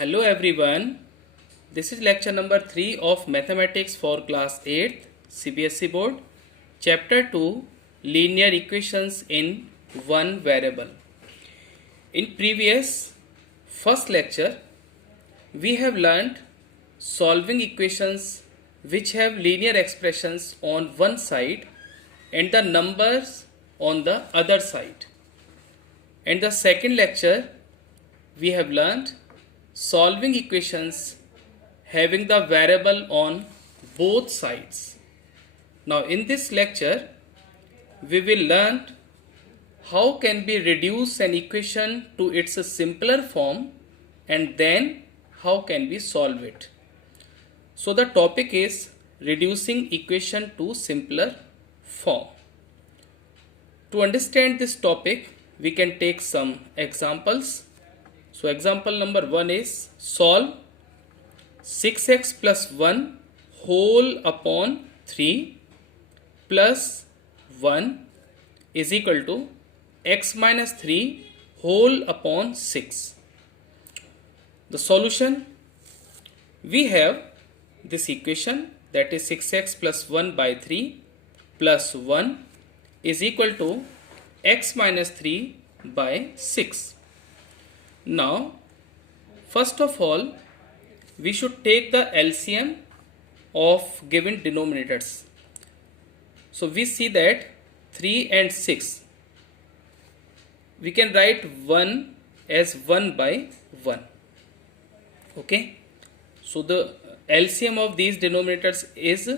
Hello everyone, this is lecture number 3 of Mathematics for class 8th CBSE board, chapter 2 linear equations in one variable. In previous first lecture, we have learned solving equations which have linear expressions on one side and the numbers on the other side. In the second lecture, we have learned solving equations having the variable on both sides. Now in this lecture, we will learn how can we reduce an equation to its simpler form and then how can we solve it. So the topic is reducing equation to simpler form. To understand this topic, we can take some examples. So example number 1 is solve 6x plus 1 whole upon 3 plus 1 is equal to x minus 3 whole upon 6. The solution, we have this equation, that is 6x plus 1 by 3 plus 1 is equal to x minus 3 by 6. Now, first of all, we should take the LCM of given denominators. So, we see that 3 and 6, we can write 1 as 1 by 1. Okay. So, the LCM of these denominators is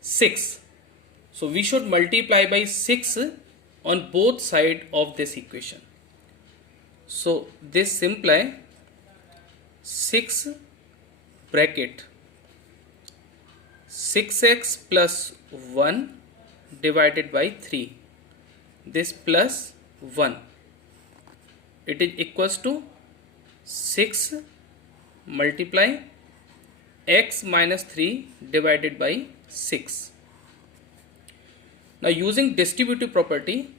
6. So, we should multiply by 6 on both sides of this equation. So this simply 6 bracket 6x plus 1 divided by 3, this plus 1, it is equals to 6 multiply x minus 3 divided by 6. Now using distributive property,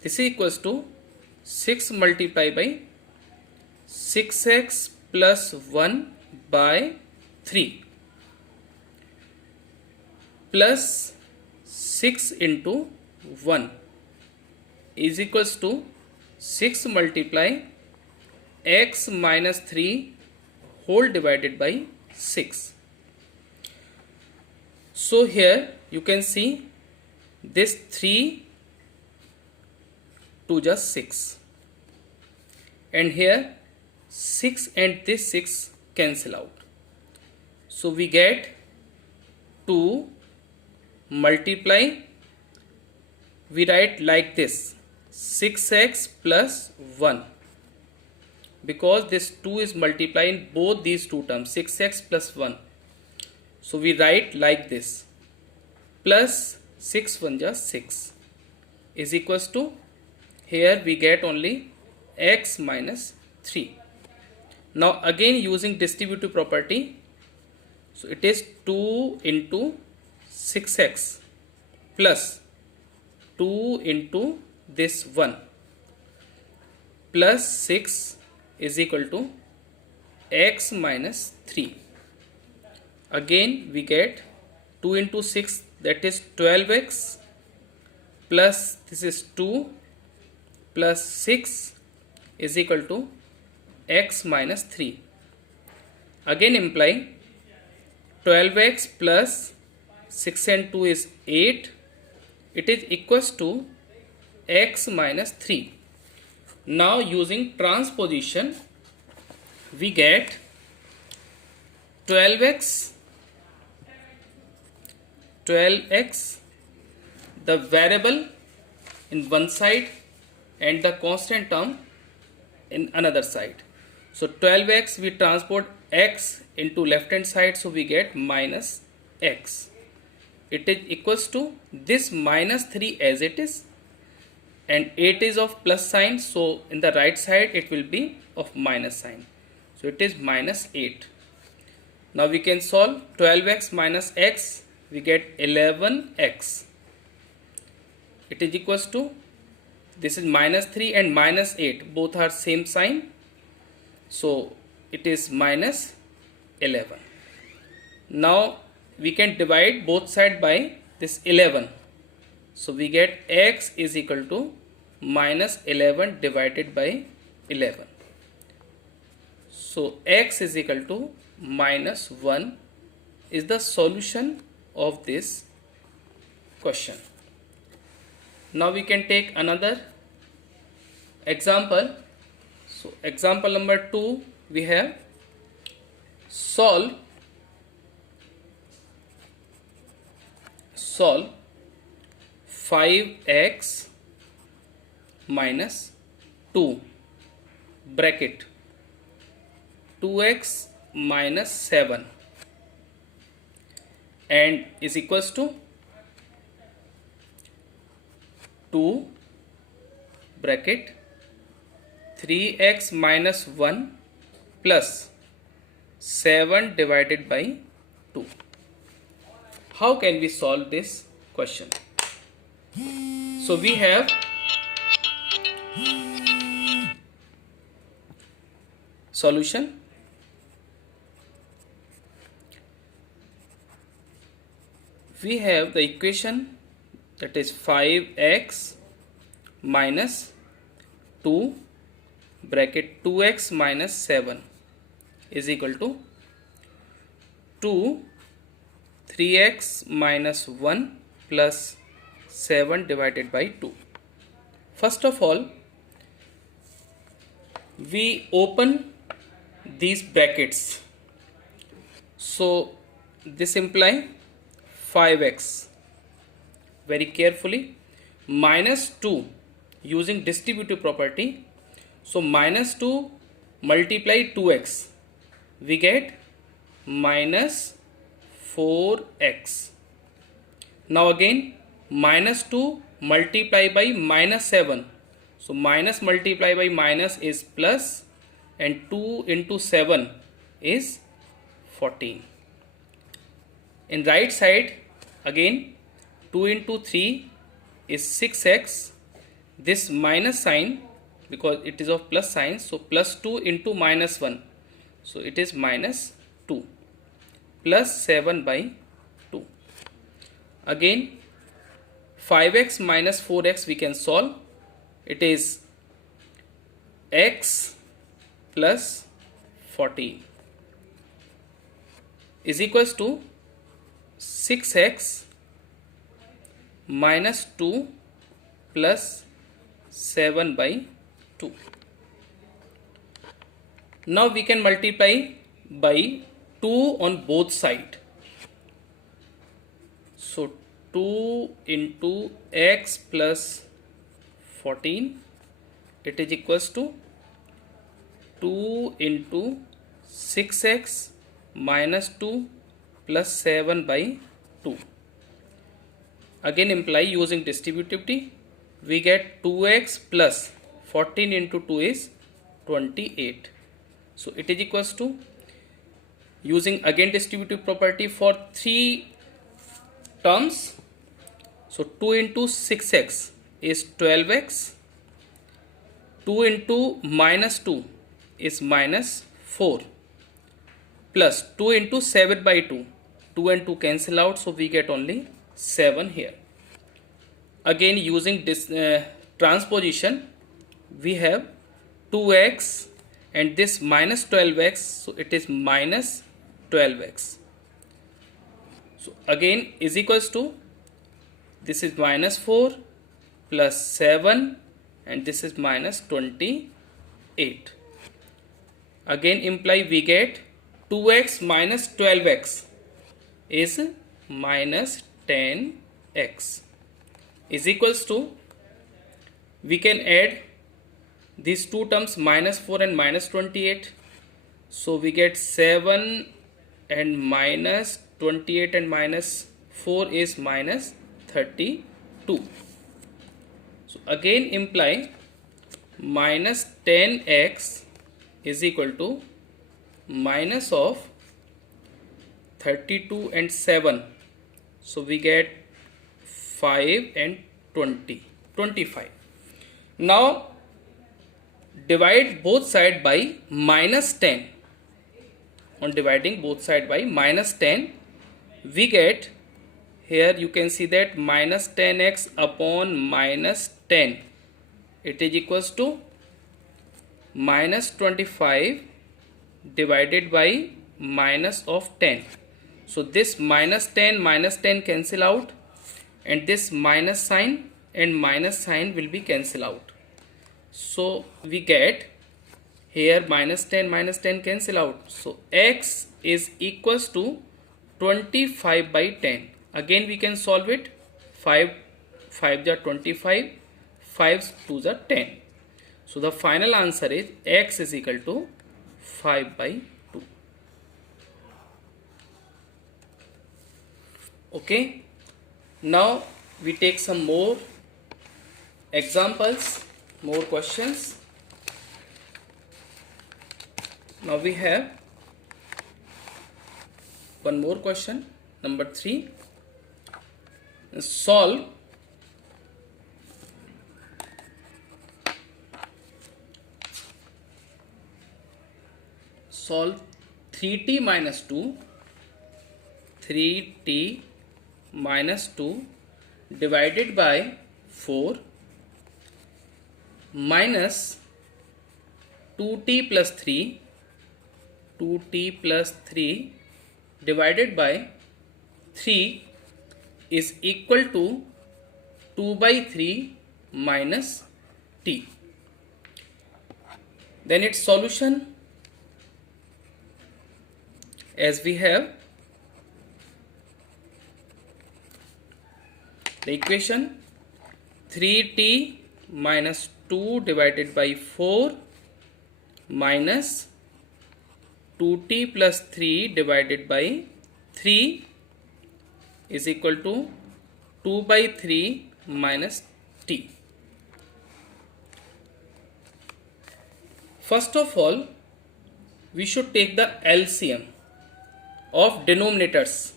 this is equals to 6 multiplied by 6x plus 1 by 3 plus 6 into 1 is equals to 6 multiply x minus 3 whole divided by 6. So here you can see this 3 to just 6, and here 6 and this 6 cancel out. So we get 2 multiply, we write like this 6x plus 1, because this 2 is multiplying both these two terms 6x plus 1. So we write like this plus 6 1 just 6 is equals to, here we get only x minus 3. Now again using distributive property, so it is 2 into 6x plus 2 into this 1 plus 6 is equal to x minus 3. Again we get 2 into 6, that is 12x plus this is 2 plus 6 is equal to x minus 3. Again imply 12x plus 6 and 2 is 8, it is equals to x minus 3. Now using transposition, we get 12x, the variable in one side and the constant term in another side. So 12x, we transport x into left hand side, so we get minus x. It is equals to this minus 3 as it is, and 8 is of plus sign, so in the right side it will be of minus sign. So it is minus 8. Now we can solve 12x minus x, we get 11x. It is equals to, this is minus 3 and minus 8, both are same sign. So it is minus 11. Now we can divide both sides by this 11. So we get x is equal to minus 11 divided by 11. So x is equal to minus 1 is the solution of this question. Now we can take another example. So example number 2, we have solve 5x minus 2 bracket 2x minus 7 and is equals to 2 bracket 3x minus 1 plus 7 divided by 2. How can we solve this question? So we have solution. We have the equation, that is 5x minus 2 bracket 2x minus 7 is equal to 2 3x minus 1 plus 7 divided by 2. First of all, we open these brackets. So this implies 5x. Very carefully, minus 2 using distributive property. So minus 2 multiply 2x, we get minus 4x. Now again minus 2 multiply by minus 7. So minus multiply by minus is plus, and 2 into 7 is 14. In right side again 2 into 3 is 6x. This minus sign, because it is of plus sign, so plus 2 into minus 1, so it is minus 2 plus 7 by 2. Again 5x minus 4x we can solve. It is x plus 14 is equals to 6x minus 2 plus 7 by 2. Now we can multiply by 2 on both sides. So 2 into x plus 14, it is equals to 2 into 6x minus 2 plus 7 by 2. Again imply using distributivity, we get 2x plus 14 into 2 is 28. So it is equals to, using again distributive property for 3 terms, so 2 into 6x is 12x, 2 into minus 2 is minus 4, plus 2 into 7 by 2, 2 and 2 cancel out, so we get only 7 here. Again using this transposition, we have 2x and this minus 12x, so it is minus 12x. So again is equals to, this is minus 4 plus 7 and this is minus 28. Again imply we get 2x minus 12x is minus 10x is equals to, we can add these two terms minus 4 and minus 28. So we get 7 and minus 28 and minus 4 is minus 32. So again imply minus 10x is equal to minus of 32 and 7. So we get 5 and 25. Now divide both sides by minus 10. on dividing both side by minus 10, we get, here you can see that minus 10x upon minus 10, it is equals to minus 25 divided by minus of 10. So this minus 10 cancel out, and this minus sign and minus sign will be cancel out. So we get here minus 10 cancel out. So x is equals to 25 by 10. Again we can solve it. 5 are 25, 5 2s are 10. So the final answer is x is equal to 5 by 2. Okay. Now we take some more examples, more questions. Now we have one more question, number 3. Solve solve 3t minus 2 divided by 4 minus 2t plus 3 divided by 3 is equal to 2 by 3 minus t. Then its solution, as we have the equation 3t minus 2 divided by 4 minus 2t plus 3 divided by 3 is equal to 2 by 3 minus t. First of all, we should take the LCM of denominators.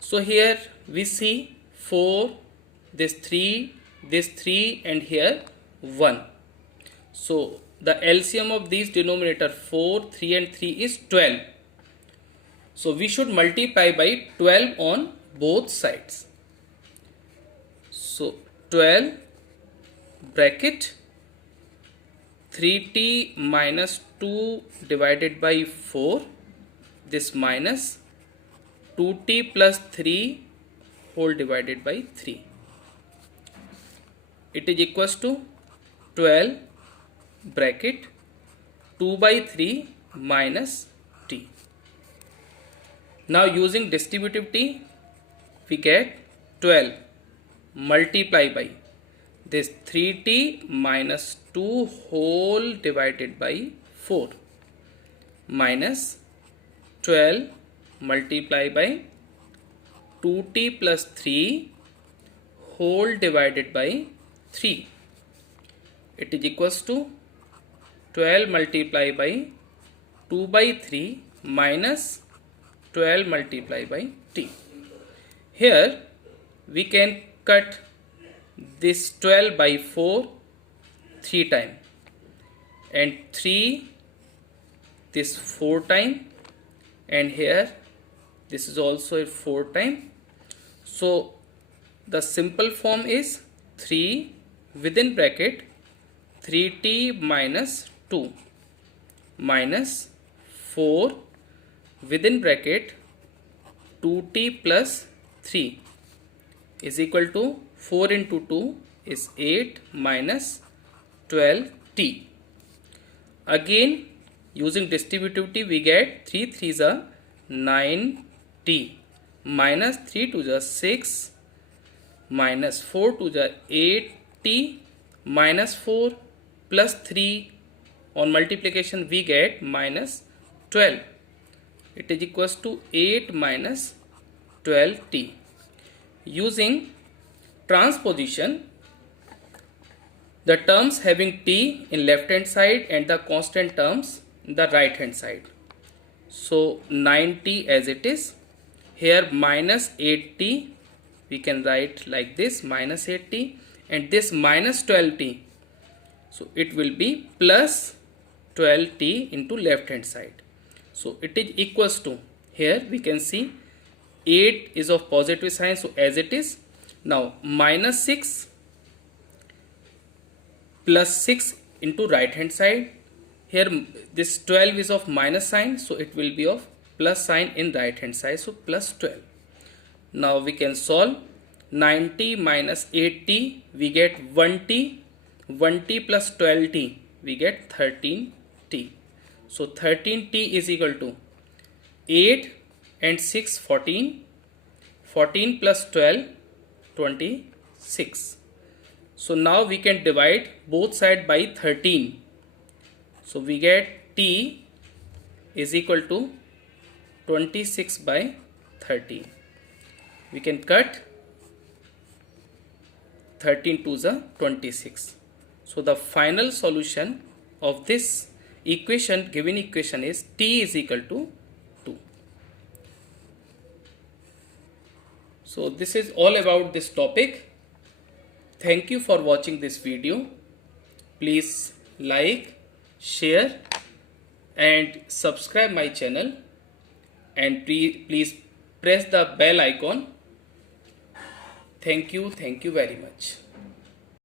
So here we see 4, this 3 and here 1. So the LCM of these denominator 4, 3 and 3 is 12. So we should multiply by 12 on both sides. So 12 bracket 3t minus 2 divided by 4, this minus 2t plus 3 whole divided by 3. It is equals to 12 bracket 2 by 3 minus t. Now using distributivity, we get 12 multiply by this 3t minus 2 whole divided by 4 minus 12 multiply by 2t plus 3 whole divided by 3. It is equals to 12 multiply by 2 by 3 minus 12 multiply by t. Here we can cut this 12 by 4 3 times, and 3 this 4 times, and here this is also a 4 times. So the simple form is 3 within bracket 3t minus 2 minus 4 within bracket 2t plus 3 is equal to 4 into 2 is 8 minus 12t. Again using distributivity we get 3 3s are 9t minus 3 2s are 6 minus 4 2s are 8t minus 4 plus 3 on multiplication we get minus 12. It is equals to 8 minus 12t. Using transposition, the terms having t in left hand side and the constant terms in the right hand side. So 9t as it is. Here minus 8t we can write like this, minus 8t, and this minus 12t. So it will be plus 12t into left hand side. So it is equals to, here we can see 8 is of positive sign, so as it is. Now minus 6 plus 6 into right hand side. Here this 12 is of minus sign, so it will be of plus sign in right hand side, so plus 12. Now we can solve. 90 minus 8t, we get 1t. 1t plus 12t, we get 13t. So 13t is equal to 8 and 6 14. 14 plus 12 26. So now we can divide both sides by 13. So we get t is equal to 26 by 13. We can cut 13 to the 26. So the final solution of this equation, given equation, is t is equal to 2. So this is all about this topic. Thank you for watching this video. Please like, share and subscribe my channel, and please press the bell icon. Thank you very much.